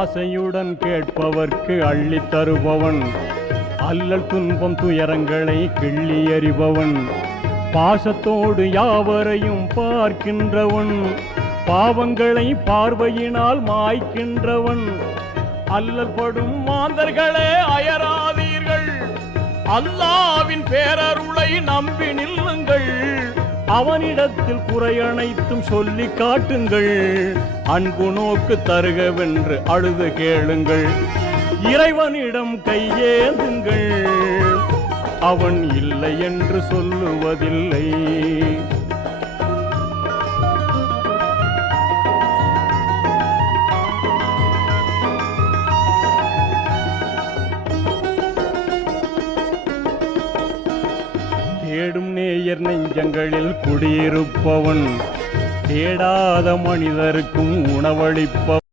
ஆசையுடன் கேட்பவர்க்கு அள்ளித் தருபவன், அல்லல் துன்பம் துயரங்களை கிள்ளி எறிபவன், பாசத்தோடு யாவரையும் பார்க்கின்றவன், பாவங்களை பார்வையினால் மாய்க்கின்றவன். அல்லல் படும் மாந்தர்களே அயராதீர்கள், அல்லாவின் பேரருளை நம்பி நில்லுங்கள். அவனிடத்தில் குறையனைத்தும் சொல்லி காட்டுங்கள், அன்பு நோக்கு தருகவென்று அழுது கேளுங்கள். இறைவனிடம் கையேந்துங்கள், அவன் இல்லை என்று சொல்லுவதில்லை. தேடும் நேயர் நெஞ்சங்களில் குடியிருப்பவன், தேடாத மனிதருக்கும் உணவளிப்பவன்.